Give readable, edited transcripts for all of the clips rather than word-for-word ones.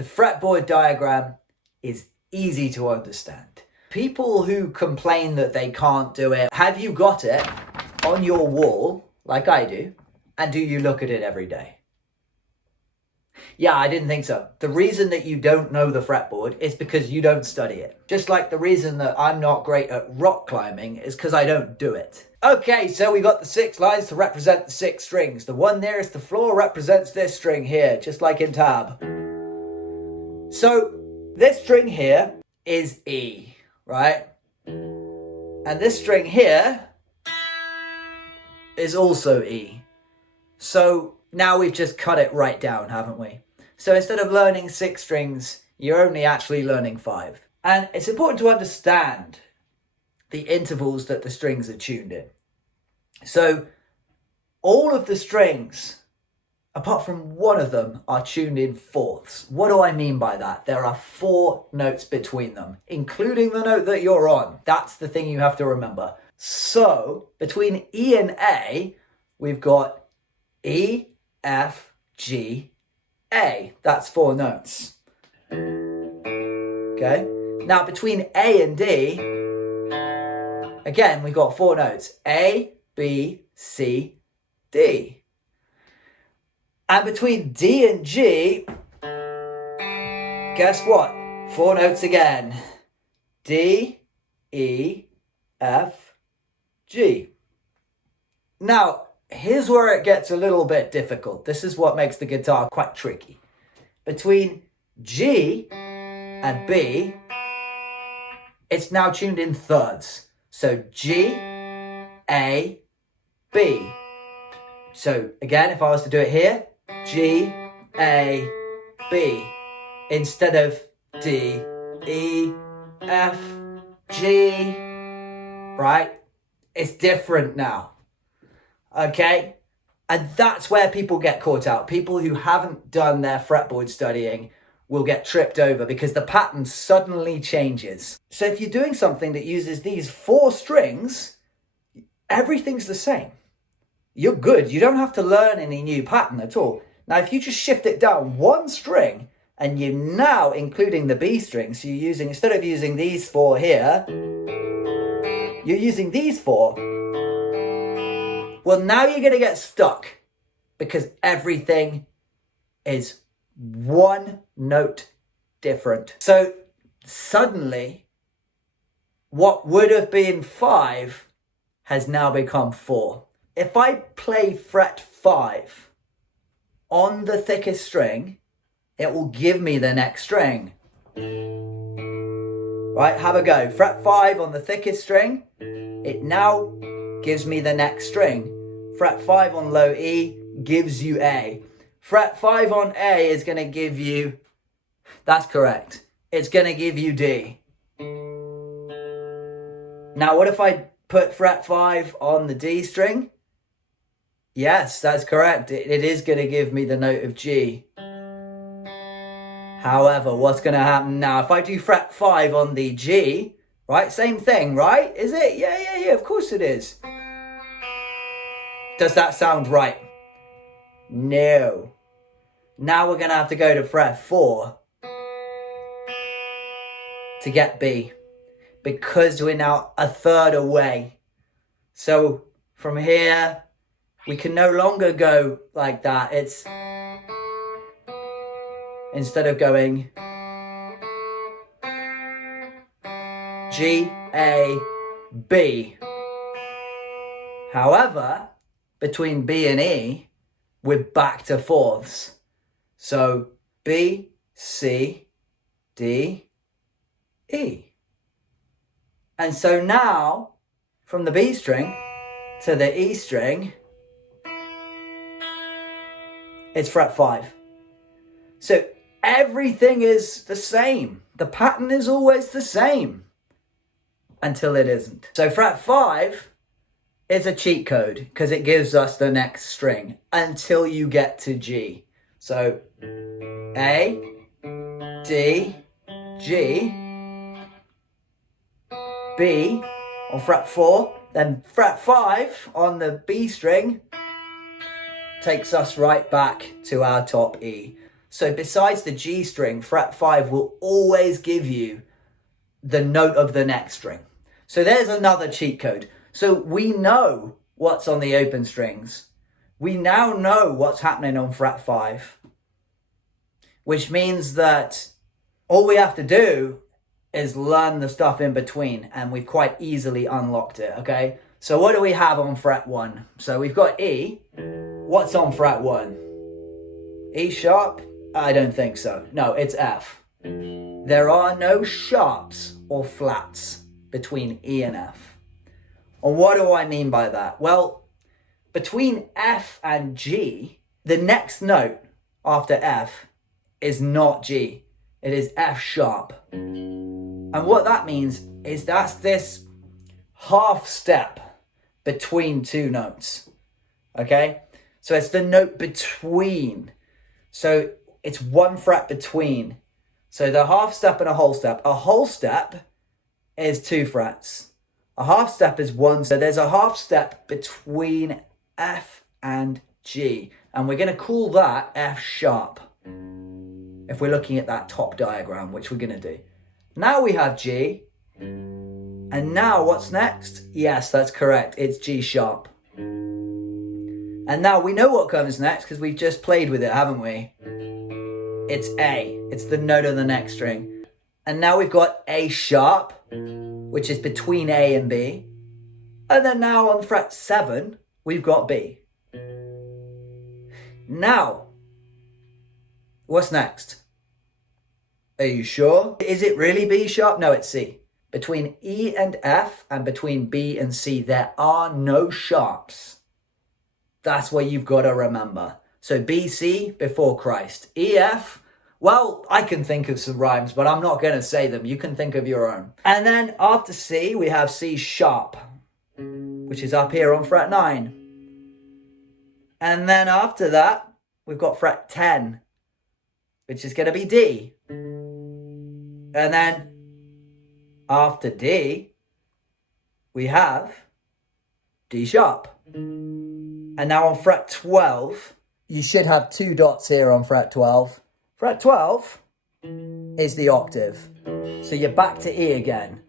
The fretboard diagram is easy to understand. People who complain that they can't do it, have you got it on your wall like I do? And do you look at it every day? Yeah, I didn't think so. The reason that you don't know the fretboard is because you don't study it. Just like the reason that I'm not great at rock climbing is because I don't do it. Okay, so we got the 6 lines to represent the 6 strings. The one nearest the floor represents this string here, just like in tab. So this string here is E, right? And this string here is also E. So now we've just cut it right down, haven't we? So instead of learning 6 strings, you're only actually learning 5. And it's important to understand the intervals that the strings are tuned in. So all of the strings, apart from one of them, are tuned in fourths. What do I mean by that? There are 4 notes between them, including the note that you're on. That's the thing you have to remember. So between E and A, we've got E, F, G, A. That's 4 notes. Okay. Now between A and D, again, we've got 4 notes. A, B, C, D. And between D and G, guess what? 4 notes again. D, E, F, G. Now, here's where it gets a little bit difficult. This is what makes the guitar quite tricky. Between G and B, it's now tuned in thirds. So G, A, B. So again, if I was to do it here, G, A, B. Instead of D, E, F, G. Right? It's different now. Okay? And that's where people get caught out. People who haven't done their fretboard studying will get tripped over because the pattern suddenly changes. So if you're doing something that uses these 4 strings, everything's the same. You're good. You don't have to learn any new pattern at all. Now, if you just shift it down 1 string and you're now including the B string, so you're using, instead of using these 4 here, you're using these 4. Well, now you're going to get stuck because everything is 1 note different. So suddenly, what would have been 5 has now become 4. If I play fret 5 on the thickest string, it will give me the next string. Right, have a go. Fret 5 on the thickest string, it now gives me the next string. Fret 5 on low E gives you A. Fret 5 on A is going to give you, that's correct, it's going to give you D. Now what if I put fret 5 on the D string? Yes, that's correct. It is going to give me the note of G. However, what's going to happen now? If I do fret 5 on the G, right? Same thing, right? Is it? Yeah, of course it is. Does that sound right? No. Now we're going to have to go to fret 4 to get B, because we're now a third away. So from here, we can no longer go like that. It's, instead of going G, A, B. However, between B and E, we're back to fourths. So B, C, D, E. And so now, from the B string to the E string, it's fret 5. So everything is the same. The pattern is always the same until it isn't. So fret 5 is a cheat code because it gives us the next string until you get to G. So A, D, G, B on fret 4, then fret 5 on the B string takes us right back to our top E. So besides the G string, fret 5 will always give you the note of the next string. So there's another cheat code. So we know what's on the open strings. We now know what's happening on fret 5, which means that all we have to do is learn the stuff in between, and we've quite easily unlocked it, okay? So what do we have on fret 1? So we've got E. What's on fret 1? E sharp? I don't think so. No, it's F. There are no sharps or flats between E and F. And what do I mean by that? Well, between F and G, the next note after F is not G. It is F sharp. And what that means is that's this half step between two notes. Okay? So it's the note between. So it's one fret between. So the half step and a whole step. A whole step is 2 frets. A half step is 1. So there's a half step between F and G. And we're going to call that F sharp. If we're looking at that top diagram, which we're going to do. Now we have G. And now what's next? Yes, that's correct. It's G sharp. And now we know what comes next because we've just played with it, haven't we? It's A. It's the note of the next string. And now we've got A sharp, which is between A and B. And then now on fret 7, we've got B. Now, what's next? Are you sure? Is it really B sharp? No, it's C. Between E and F and between B and C, there are no sharps. That's what you've got to remember. So B, C, before Christ. E, F, well, I can think of some rhymes, but I'm not going to say them. You can think of your own. And then after C, we have C sharp, which is up here on fret 9. And then after that, we've got fret 10, which is going to be D. And then after D, we have D sharp. And now on fret 12, you should have 2 dots here on fret 12. Fret 12 is the octave. So you're back to E again,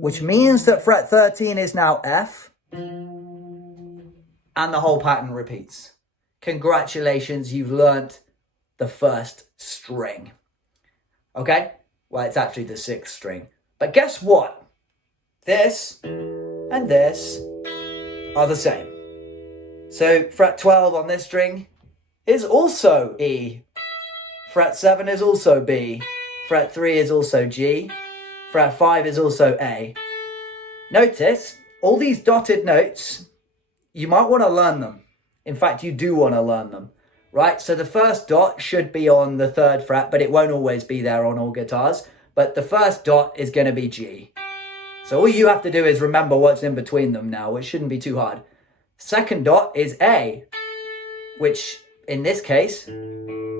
which means that fret 13 is now F. And the whole pattern repeats. Congratulations, you've learnt the first string. Okay? Well, it's actually the 6th string. But guess what? This and this are the same. So fret 12 on this string is also E. Fret 7 is also B. Fret 3 is also G. Fret 5 is also A. Notice all these dotted notes, you might want to learn them. In fact, you do want to learn them, right? So the first dot should be on the 3rd fret, but it won't always be there on all guitars. But the first dot is going to be G. So all you have to do is remember what's in between them now, which shouldn't be too hard. Second dot is A, which in this case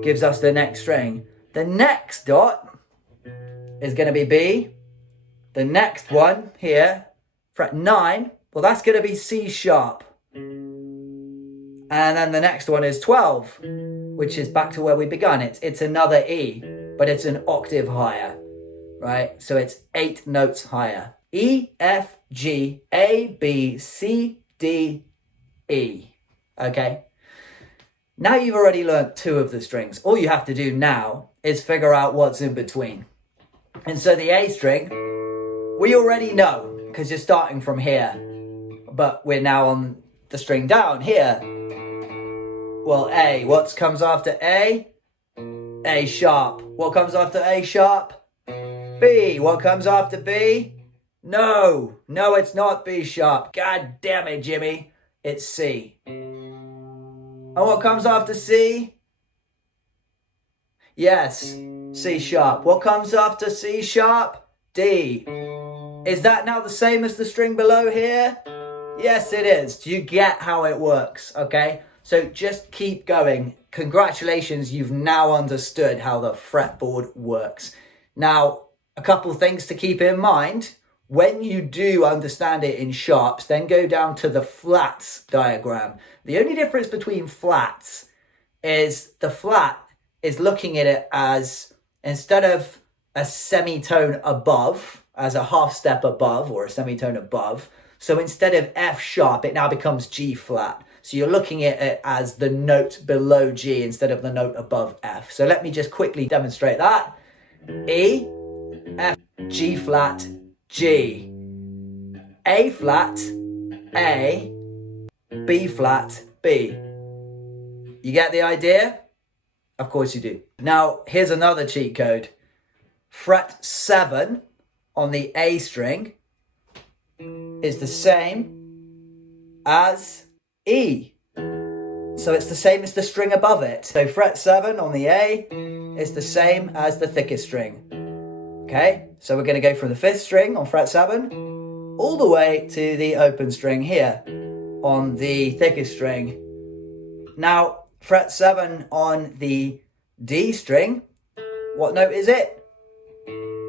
gives us the next string. The next dot is going to be B. The next one here, fret 9, well, that's going to be C sharp. And then the next one is 12, which is back to where we began. It's another E, but it's an octave higher, right? So it's 8 notes higher. E, F, G, A, B, C, D, E. Okay? Now you've already learned 2 of the strings. All you have to do now is figure out what's in between. And so the A string, we already know because you're starting from here. But we're now on the string down here. Well, A, what comes after A? A sharp. What comes after A sharp? B. What comes after B? No, it's not B sharp. God damn it, Jimmy. It's C. And what comes after C? Yes, C sharp. What comes after C sharp? D. Is that now the same as the string below here? Yes, it is. Do you get how it works? Okay, so just keep going. Congratulations, you've now understood how the fretboard works. Now, a couple things to keep in mind. When you do understand it in sharps, then go down to the flats diagram. The only difference between flats is the flat is looking at it as, instead of a semitone above, as a half step above or a semitone above, so instead of F sharp, it now becomes G flat. So you're looking at it as the note below G instead of the note above F. So let me just quickly demonstrate that. E, F, G flat, G. A flat, A, B flat, B. You get the idea? Of course you do. Now, here's another cheat code. Fret 7 on the A string is the same as E. So it's the same as the string above it. So fret 7 on the A is the same as the thickest string. Okay, so we're going to go from the 5th string on fret 7 all the way to the open string here on the thickest string. Now, fret 7 on the D string, what note is it?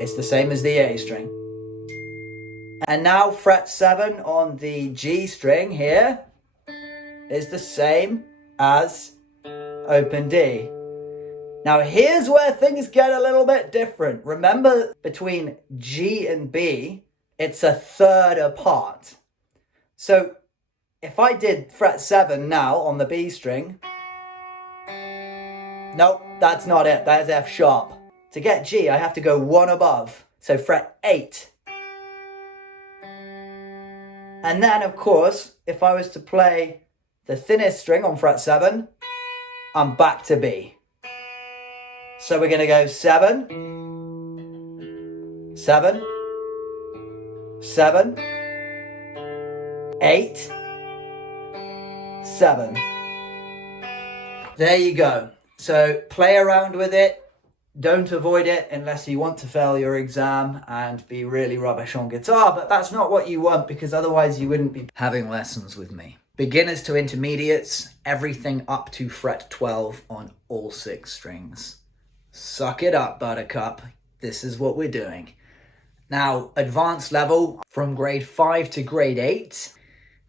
It's the same as the A string. And now fret 7 on the G string here is the same as open D. Now here's where things get a little bit different. Remember, between G and B, it's a third apart. So if I did fret 7 now on the B string, nope, that's not it, that is F sharp. To get G, I have to go one above, so fret 8. And then, of course, if I was to play the thinnest string on fret 7, I'm back to B. So we're going to go 7, 7, 7, 8, 7. There you go. So play around with it. Don't avoid it unless you want to fail your exam and be really rubbish on guitar, but that's not what you want, because otherwise you wouldn't be having lessons with me. Beginners to intermediates, everything up to fret 12 on all 6 strings. Suck it up, buttercup. This is what we're doing. Now, advanced level, from grade 5 to grade 8,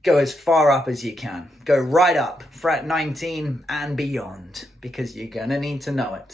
go as far up as you can. Go right up, fret 19 and beyond, because you're gonna need to know it.